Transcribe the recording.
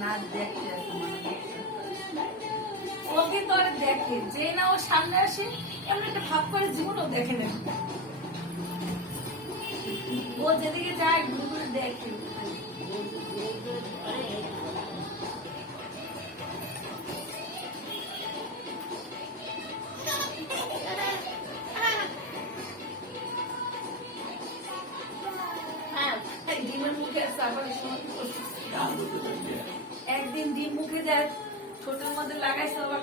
নাচ দেখতে আছে, ও কিন্তু আর দেখে যে না ও সামনে আসে এমন একটা ভাব করে জীবনও দেখে না, ও যেদিকে যায় ঘুরে ঘুরে দেখে। ডিমের মুখে আছে আবার একদিন ডিম মুখে যায় ছোটের মধ্যে লাগাইছে আবার